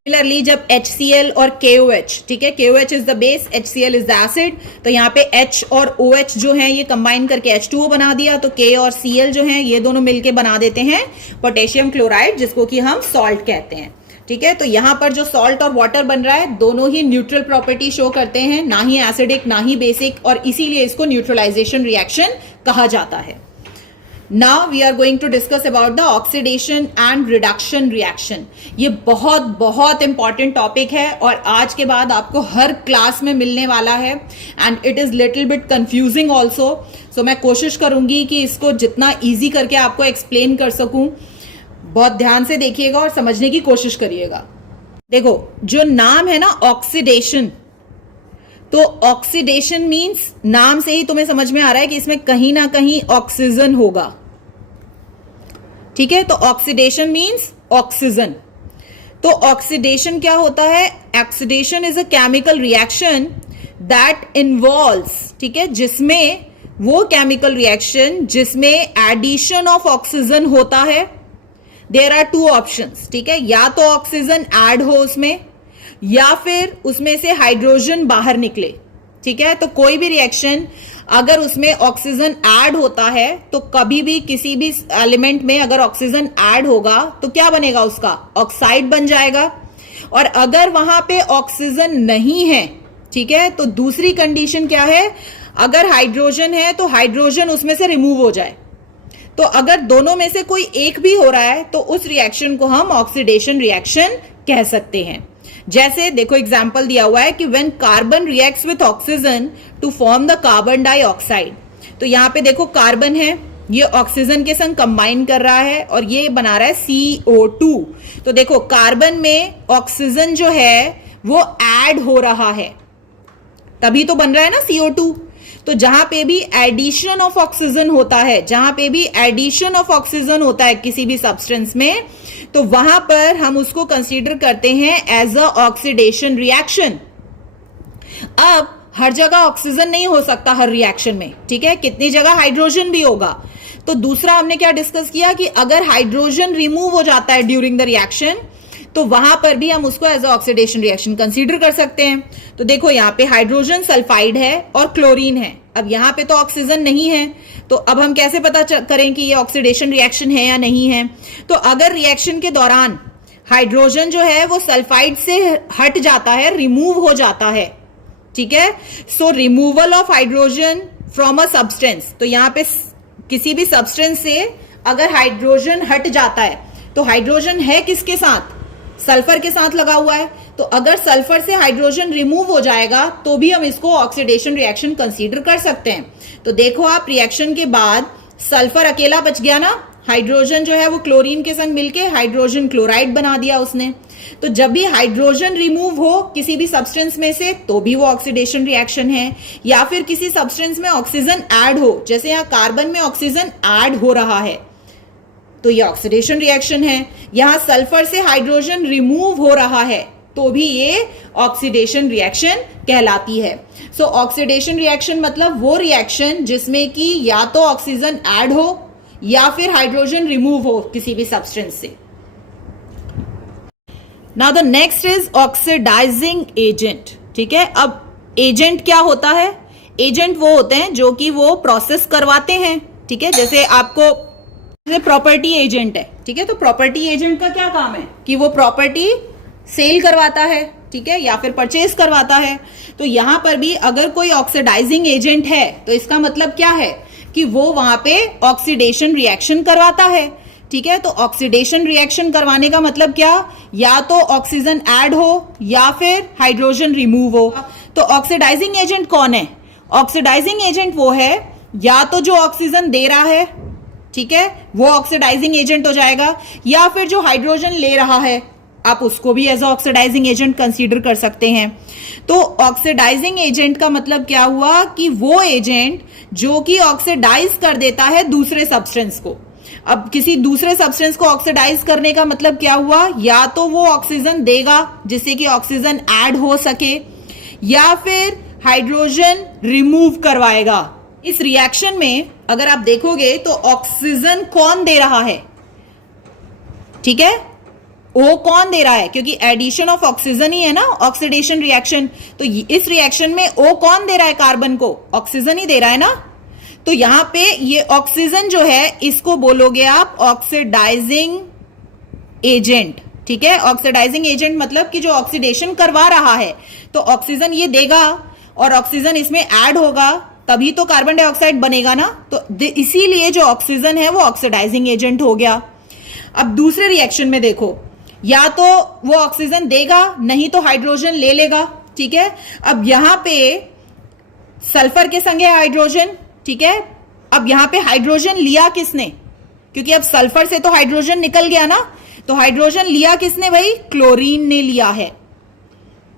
Similarly जब HCl और KOH, ठीक है, KOH is the base, HCl is the acid, तो यहाँ पे H और OH जो है ये कंबाइन करके H2O बना दिया, तो K और Cl जो है ये दोनों मिलके बना देते हैं पोटेशियम क्लोराइड, जिसको कि हम सॉल्ट कहते हैं. ठीक है, तो यहां पर जो सॉल्ट और वाटर बन रहा है दोनों ही न्यूट्रल प्रॉपर्टी शो करते हैं, ना ही एसिडिक ना ही बेसिक, और इसीलिए इसको न्यूट्रलाइजेशन रिएक्शन कहा जाता है. Now we are going to discuss about the oxidation and reduction reaction. ये बहुत बहुत इंपॉर्टेंट टॉपिक है और आज के बाद आपको हर क्लास में मिलने वाला है and it is little bit confusing also. So मैं कोशिश करूंगी कि इसको जितना ईजी करके आपको एक्सप्लेन कर सकूं. बहुत ध्यान से देखिएगा और समझने की कोशिश करिएगा. देखो जो नाम है ना ऑक्सीडेशन, तो ऑक्सीडेशन मीन्स नाम से ही तुम्हें समझ में आ रहा है कि इसमें कहीं ना कहीं ऑक्सीजन होगा. ठीक है, तो ऑक्सीडेशन मीन्स ऑक्सीजन. तो ऑक्सीडेशन क्या होता है, oxidation is a chemical reaction that involves, ठीक है, जिसमें वो केमिकल रिएक्शन जिसमें एडिशन ऑफ ऑक्सीजन होता है. There are two options. ठीक है, या तो ऑक्सीजन ऐड हो उसमें या फिर उसमें से हाइड्रोजन बाहर निकले. ठीक है, तो कोई भी रिएक्शन अगर उसमें ऑक्सीजन ऐड होता है तो कभी भी किसी भी एलिमेंट में अगर ऑक्सीजन ऐड होगा तो क्या बनेगा, उसका ऑक्साइड बन जाएगा. और अगर वहां पे ऑक्सीजन नहीं है, ठीक है, तो दूसरी कंडीशन क्या है, अगर हाइड्रोजन है तो हाइड्रोजन उसमें से रिमूव हो जाए. तो अगर दोनों में से कोई एक भी हो रहा है तो उस रिएक्शन को हम ऑक्सीडेशन रिएक्शन कह सकते हैं. जैसे देखो एग्जाम्पल दिया हुआ है कि when carbon reacts with oxygen to form the carbon dioxide, तो यहाँ पे देखो कार्बन है, ये ऑक्सीजन के संग कंबाइन कर रहा है और ये बना रहा है CO2। तो देखो कार्बन में ऑक्सीजन जो है वो ऐड हो रहा है, तभी तो बन रहा है ना CO2। तो जहां पे भी एडिशन ऑफ ऑक्सीजन होता है, जहां पे भी एडिशन ऑफ ऑक्सीजन होता है किसी भी सब्सटेंस में, तो वहां पर हम उसको कंसीडर करते हैं एज अ ऑक्सीडेशन रिएक्शन। अब हर जगह ऑक्सीजन नहीं हो सकता हर रिएक्शन में, ठीक है, कितनी जगह हाइड्रोजन भी होगा। तो दूसरा हमने क्या डिस्कस किया कि अगर हाइड्रोजन रिमूव हो जाता है ड्यूरिंग द रिएक्शन, तो वहां पर भी हम उसको एज ऑक्सीडेशन रिएक्शन कंसीडर कर सकते हैं। तो देखो यहाँ पे हाइड्रोजन सल्फाइड है और क्लोरीन है, अब यहाँ पे तो ऑक्सीजन नहीं है, तो अब हम कैसे पता करें कि ये ऑक्सीडेशन रिएक्शन है या नहीं है। तो अगर रिएक्शन के दौरान हाइड्रोजन जो है वो सल्फाइड से हट जाता है, रिमूव हो जाता है, ठीक है, सो removal of hydrogen from a substance, तो यहाँ पे किसी भी सब्सटेंस से अगर हाइड्रोजन हट जाता है, तो हाइड्रोजन है किसके साथ, सल्फर के साथ लगा हुआ है, तो अगर सल्फर से हाइड्रोजन रिमूव हो जाएगा तो भी हम इसको ऑक्सीडेशन रिएक्शन कंसीडर कर सकते हैं। तो देखो आप रिएक्शन के बाद सल्फर अकेला बच गया ना, हाइड्रोजन जो है वो क्लोरीन के संग मिलके हाइड्रोजन क्लोराइड बना दिया उसने। तो जब भी हाइड्रोजन रिमूव हो किसी भी सब्सटेंस में से तो भी वो ऑक्सीडेशन रिएक्शन है, या फिर किसी सब्सटेंस में ऑक्सीजन ऐड हो, जैसे यहाँ कार्बन में ऑक्सीजन ऐड हो रहा है तो ये ऑक्सीडेशन रिएक्शन है, यहां सल्फर से हाइड्रोजन रिमूव हो रहा है तो भी ये ऑक्सीडेशन रिएक्शन कहलाती है। सो ऑक्सीडेशन रिएक्शन मतलब वो रिएक्शन जिसमें कि या तो ऑक्सीजन ऐड हो या फिर हाइड्रोजन रिमूव हो किसी भी सब्सटेंस से। Now the next is oxidizing agent, ठीक है। अब एजेंट क्या होता है, एजेंट वो होते हैं जो कि वो प्रोसेस करवाते हैं, ठीक है, जैसे आपको प्रॉपर्टी एजेंट है, ठीक है, तो प्रॉपर्टी एजेंट का क्या काम है कि वो प्रॉपर्टी सेल करवाता है, ठीक है, या फिर परचेज करवाता है। तो यहां पर भी अगर कोई ऑक्सीडाइजिंग एजेंट है तो इसका मतलब क्या है कि वो वहां पे ऑक्सीडेशन रिएक्शन करवाता है, ठीक है। तो ऑक्सीडेशन रिएक्शन करवाने का मतलब क्या, या तो ऑक्सीजन ऐड हो या फिर हाइड्रोजन रिमूव हो। तो ऑक्सीडाइजिंग एजेंट कौन है, ऑक्सीडाइजिंग एजेंट वो है या तो जो ऑक्सीजन दे रहा है, ठीक है, वो ऑक्सीडाइजिंग एजेंट हो जाएगा, या फिर जो हाइड्रोजन ले रहा है आप उसको भी एज ऑक्सीडाइजिंग एजेंट कंसीडर कर सकते हैं। तो ऑक्सीडाइजिंग एजेंट का मतलब क्या हुआ कि वो एजेंट जो कि ऑक्सीडाइज कर देता है दूसरे सब्सटेंस को। अब किसी दूसरे सब्सटेंस को ऑक्सीडाइज करने का मतलब क्या हुआ, या तो वो ऑक्सीजन देगा जिससे कि ऑक्सीजन ऐड हो सके, या फिर हाइड्रोजन रिमूव करवाएगा। इस रिएक्शन में अगर आप देखोगे तो ऑक्सीजन कौन दे रहा है, ठीक है, ओ कौन दे रहा है, क्योंकि एडिशन ऑफ ऑक्सीजन ही है ना ऑक्सीडेशन रिएक्शन। तो इस रिएक्शन में ओ कौन दे रहा है कार्बन को, ऑक्सीजन ही दे रहा है ना। तो यहां पे ये ऑक्सीजन जो है इसको बोलोगे आप ऑक्सीडाइजिंग एजेंट, ठीक है। ऑक्सीडाइजिंग एजेंट मतलब कि जो ऑक्सीडेशन करवा रहा है, तो ऑक्सीजन ये देगा और ऑक्सीजन इसमें ऐड होगा तभी तो कार्बन डाइऑक्साइड बनेगा ना। तो इसीलिए जो ऑक्सीजन है वो ऑक्सीडाइजिंग एजेंट हो गया। अब दूसरे रिएक्शन में देखो, या तो वो ऑक्सीजन देगा नहीं तो हाइड्रोजन ले लेगा, ठीक है। अब यहां पे सल्फर के संग है हाइड्रोजन, ठीक है। अब यहां पे हाइड्रोजन लिया किसने, क्योंकि अब सल्फर से तो हाइड्रोजन निकल गया ना, तो हाइड्रोजन लिया किसने भाई, क्लोरीन ने लिया है।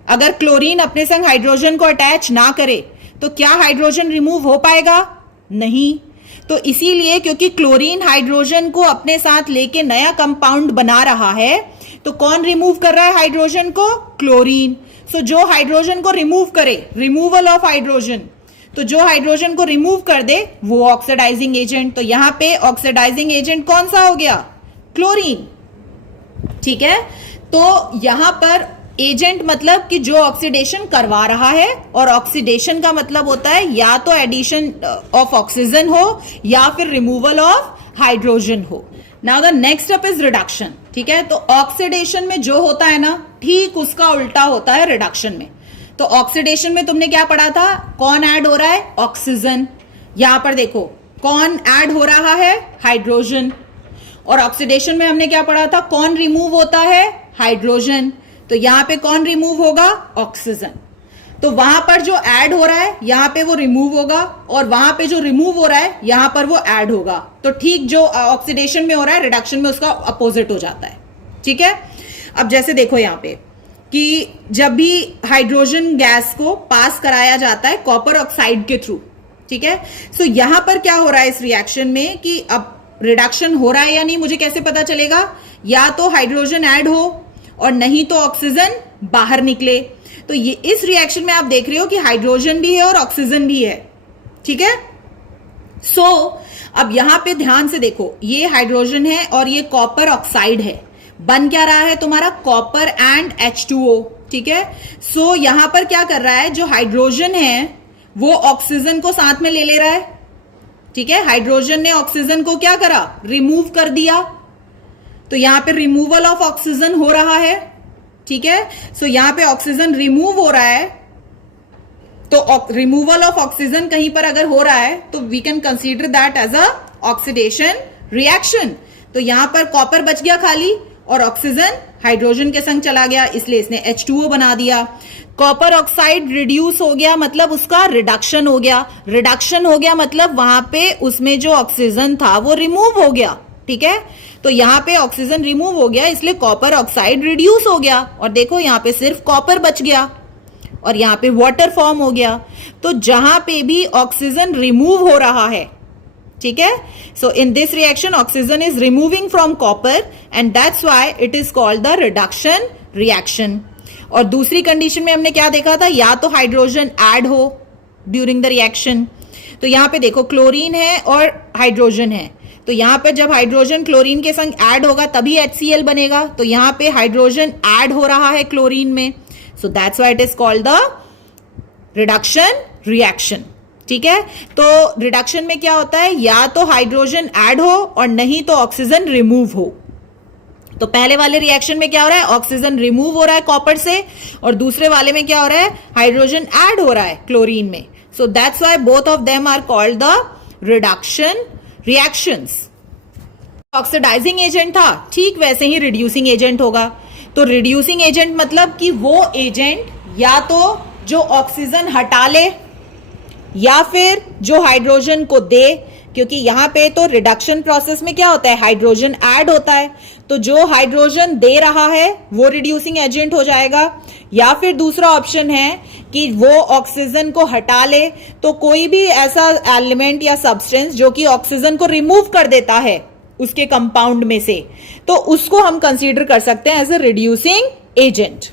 अगर क्लोरीन अपने संग हाइड्रोजन को अटैच ना करे तो क्या हाइड्रोजन रिमूव हो पाएगा, नहीं। तो इसीलिए क्योंकि क्लोरीन हाइड्रोजन को अपने साथ लेके नया कंपाउंड बना रहा है, तो कौन रिमूव कर रहा है हाइड्रोजन को, क्लोरीन। सो जो हाइड्रोजन को रिमूव करे, रिमूवल ऑफ हाइड्रोजन, तो जो हाइड्रोजन को रिमूव कर दे वो ऑक्सीडाइजिंग एजेंट। तो यहां पे ऑक्सीडाइजिंग एजेंट कौन सा हो गया, क्लोरीन, ठीक है। तो यहां पर एजेंट मतलब कि जो ऑक्सीडेशन करवा रहा है, और ऑक्सीडेशन का मतलब होता है या तो एडिशन ऑफ ऑक्सीजन हो या फिर रिमूवल ऑफ हाइड्रोजन हो। Now the next step is reduction, ठीक है। तो ऑक्सीडेशन में जो होता है ना, ठीक उसका उल्टा होता है रिडक्शन में। तो ऑक्सीडेशन में तुमने क्या पढ़ा था, कौन ऐड हो रहा है, ऑक्सीजन। यहां पर देखो कौन ऐड हो रहा है, हाइड्रोजन। और ऑक्सीडेशन में हमने क्या पढ़ा था, कौन रिमूव होता है, हाइड्रोजन। तो यहां पे कौन रिमूव होगा? ऑक्सीजन। तो वहां पर जो ऐड हो रहा है यहां पे वो रिमूव होगा, और वहां पे जो रिमूव हो रहा है यहां पर वो ऐड होगा। तो ठीक जो ऑक्सीडेशन में हो रहा है रिडक्शन में उसका अपोजिट हो जाता है। ठीक है, अब जैसे देखो यहां पे कि जब भी हाइड्रोजन गैस को पास कराया जाता है कॉपर ऑक्साइड के थ्रू, ठीक है, सो यहां पर क्या हो रहा है इस रिएक्शन में कि अब रिडक्शन हो रहा है या नहीं मुझे कैसे पता चलेगा? या तो हाइड्रोजन ऐड हो और नहीं तो ऑक्सीजन बाहर निकले। तो ये इस रिएक्शन में आप देख रहे हो कि हाइड्रोजन भी है और ऑक्सीजन भी है। ठीक है, सो अब यहां पे ध्यान से देखो, ये हाइड्रोजन है और ये कॉपर ऑक्साइड है। बन क्या रहा है तुम्हारा? Copper and H2O। ठीक है, सो यहां पर क्या कर रहा है, जो हाइड्रोजन है वो ऑक्सीजन को साथ में ले ले रहा है। ठीक है, हाइड्रोजन ने ऑक्सीजन को क्या करा? रिमूव कर दिया। तो यहां पे रिमूवल ऑफ ऑक्सीजन हो रहा है। ठीक है, सो यहां पे ऑक्सीजन रिमूव हो रहा है। तो रिमूवल ऑफ ऑक्सीजन कहीं पर अगर हो रहा है तो we can consider that as a oxidation reaction. तो यहां पर कॉपर बच गया खाली और ऑक्सीजन हाइड्रोजन के संग चला गया, इसलिए इसने H2O बना दिया। कॉपर ऑक्साइड रिड्यूस हो गया मतलब उसका रिडक्शन हो गया। रिडक्शन हो गया मतलब वहां पे उसमें जो ऑक्सीजन था वो रिमूव हो गया। ठीक है, तो यहां पे ऑक्सीजन रिमूव हो गया इसलिए कॉपर ऑक्साइड रिड्यूस हो गया, और देखो यहां पे सिर्फ कॉपर बच गया और यहां पे वाटर फॉर्म हो गया। तो जहां पे भी ऑक्सीजन रिमूव हो रहा है, ठीक है, so in this reaction oxygen is removing from copper and that's why it is called the reduction reaction. और दूसरी कंडीशन में हमने क्या देखा था? या तो हाइड्रोजन ऐड हो ड्यूरिंग द रिएक्शन। तो यहां पे देखो क्लोरीन है और हाइड्रोजन है, तो यहां पे जब हाइड्रोजन क्लोरीन के संग ऐड होगा तभी HCl बनेगा। तो यहां पे हाइड्रोजन ऐड हो रहा है क्लोरीन में, so that's why it is called the reduction reaction. ठीक है, तो रिडक्शन में क्या होता है? या तो हाइड्रोजन ऐड हो और नहीं तो ऑक्सीजन रिमूव हो। तो पहले वाले रिएक्शन में क्या हो रहा है? ऑक्सीजन रिमूव हो रहा है कॉपर से, और दूसरे वाले में क्या हो रहा है? हाइड्रोजन ऐड हो रहा है क्लोरीन में। So that's why both of them are called the reduction reactions. Oxidizing agent था, ठीक वैसे ही रिड्यूसिंग एजेंट होगा। तो रिड्यूसिंग एजेंट मतलब कि वो एजेंट या तो जो ऑक्सीजन हटा ले या फिर जो हाइड्रोजन को दे, क्योंकि यहां पे तो रिडक्शन प्रोसेस में क्या होता है? हाइड्रोजन ऐड होता है, तो जो हाइड्रोजन दे रहा है वो रिड्यूसिंग एजेंट हो जाएगा। या फिर दूसरा ऑप्शन है कि वो ऑक्सीजन को हटा ले, तो कोई भी ऐसा एलिमेंट या सब्सटेंस जो कि ऑक्सीजन को रिमूव कर देता है उसके कंपाउंड में से, तो उसको हम कंसीडर कर सकते हैं एज ए रिड्यूसिंग एजेंट।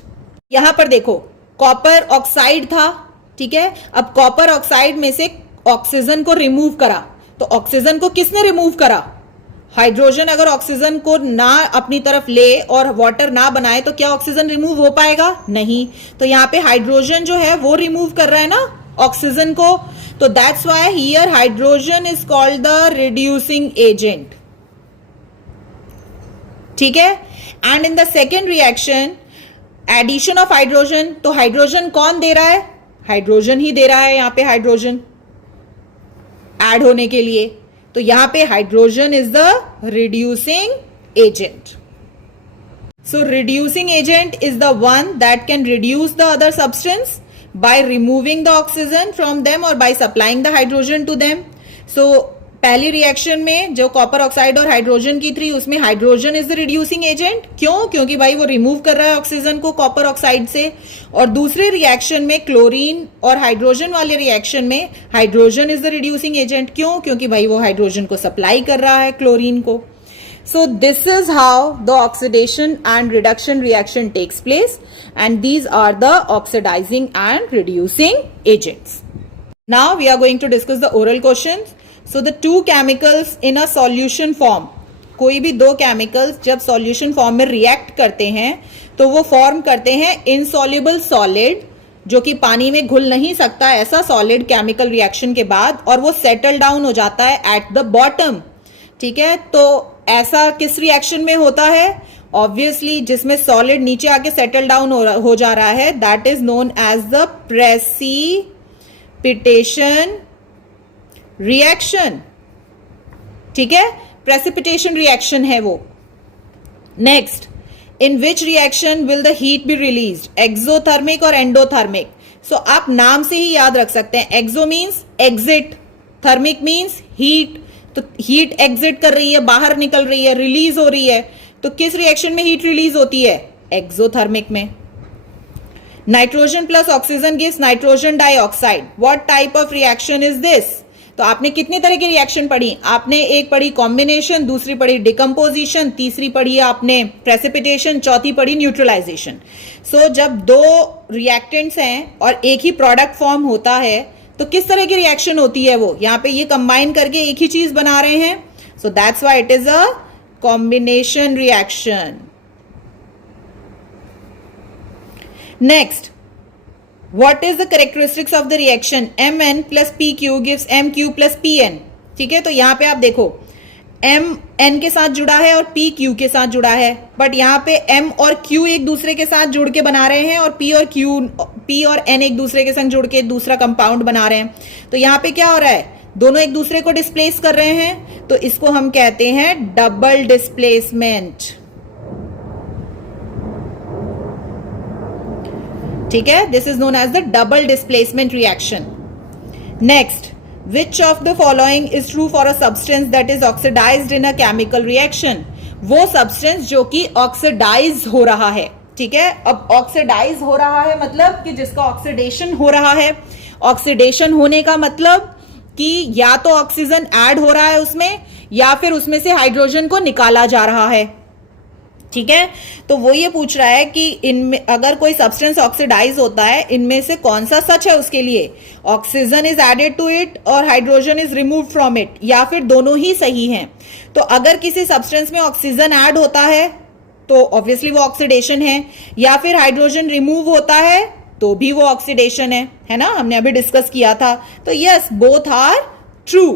यहां पर देखो कॉपर ऑक्साइड था, ठीक है, अब कॉपर ऑक्साइड में से ऑक्सीजन को रिमूव करा, तो ऑक्सीजन को किसने रिमूव करा? हाइड्रोजन अगर ऑक्सीजन को ना अपनी तरफ ले और वाटर ना बनाए तो क्या ऑक्सीजन रिमूव हो पाएगा? नहीं। तो यहां पे हाइड्रोजन जो है वो रिमूव कर रहा है ना ऑक्सीजन को, तो that's why here hydrogen is called the reducing agent. ठीक है, and in the second reaction addition of hydrogen, तो हाइड्रोजन कौन दे रहा है? हाइड्रोजन ही दे रहा है यहां पे हाइड्रोजन ऐड होने के लिए, तो यहां पे hydrogen is the reducing agent. So reducing agent is the one that can reduce the other substance by removing the oxygen from them और by supplying the hydrogen to them. So पहली reaction में जो copper oxide और hydrogen की थी उसमें hydrogen is the reducing agent. क्यों? क्योंकि भाई वो रिमूव कर रहा है ऑक्सीजन को कॉपर ऑक्साइड से। और दूसरे रिएक्शन में क्लोरीन और हाइड्रोजन वाले रिएक्शन में hydrogen is the reducing agent. क्यों? क्योंकि भाई वो हाइड्रोजन को सप्लाई कर रहा है क्लोरीन को। So this is how the oxidation and reduction reaction takes place, and these are the oxidizing and reducing agents. Now we are going to discuss the oral questions. So the two chemicals in a solution form, कोई भी दो chemicals जब solution form में react करते हैं तो वो form करते हैं इनसॉल्युबल सॉलिड, जो कि पानी में घुल नहीं सकता ऐसा सॉलिड केमिकल रिएक्शन के बाद, और वो सेटल डाउन हो जाता है एट द बॉटम। ठीक है, तो ऐसा किस रिएक्शन में होता है? ऑब्वियसली जिसमें सॉलिड नीचे आके सेटल डाउन हो जा रहा है, that is known as the precipitation reaction. ठीक है, प्रेसिपिटेशन रिएक्शन है वो। Next, in which reaction will the heat be release, exothermic और एंडोथर्मिक. सो आप नाम से ही याद रख सकते हैं. Exo means exit, thermic means heat. तो हीट एग्जिट कर रही है, बाहर निकल रही है, रिलीज हो रही है. तो किस रिएक्शन में हीट रिलीज होती है? एक्सोथर्मिक में. Nitrogen plus oxygen gives nitrogen dioxide. What type of reaction is this? तो आपने कितने तरह की रिएक्शन पढ़ी? आपने एक पढ़ी कॉम्बिनेशन, दूसरी पढ़ी डिकम्पोजिशन, तीसरी पढ़ी आपने प्रेसिपिटेशन, चौथी पढ़ी न्यूट्रलाइजेशन. सो जब दो रिएक्टेंट्स हैं और एक ही प्रोडक्ट फॉर्म होता है तो किस तरह की रिएक्शन होती है वो? यहां पे ये कंबाइन करके एक ही चीज बना रहे हैं. सो that's why it is a combination reaction. Next, what is the characteristics of the reaction? Mn plus Pq gives Mq plus Pn. ठीक है, तो यहां पे आप देखो M N के साथ जुड़ा है और P Q के साथ जुड़ा है, बट यहां पे M और Q एक दूसरे के साथ जुड़ के बना रहे हैं और P और N एक दूसरे के संग जुड़ के दूसरा कंपाउंड बना रहे हैं. तो यहां पे क्या हो रहा है? दोनों एक दूसरे को डिस्प्लेस कर रहे हैं, तो इसको हम कहते हैं डबल डिस्प्लेसमेंट. ठीक है, this is known as the double displacement reaction. Next, which of the following is true for a substance that is oxidized in a chemical reaction? वो सब्सटेंस जो कि ऑक्सीडाइज हो रहा है. ठीक है, अब ऑक्सीडाइज हो रहा है मतलब कि जिसका ऑक्सीडेशन हो रहा है. ऑक्सीडेशन होने का मतलब कि या तो ऑक्सीजन ऐड हो रहा है उसमें या फिर उसमें से हाइड्रोजन को निकाला जा रहा है. ठीक है, तो वो ये पूछ रहा है कि इनमें अगर कोई सब्सटेंस ऑक्सीडाइज होता है, इनमें से कौन सा सच है उसके लिए? Oxygen is added to it और hydrogen is removed from it, या फिर दोनों ही सही हैं? तो अगर किसी सब्सटेंस में ऑक्सीजन ऐड होता है तो ऑब्वियसली वो ऑक्सीडेशन है, या फिर हाइड्रोजन रिमूव होता है तो भी वो ऑक्सीडेशन है ना? हमने अभी डिस्कस किया था. तो यस, बोथ आर ट्रू.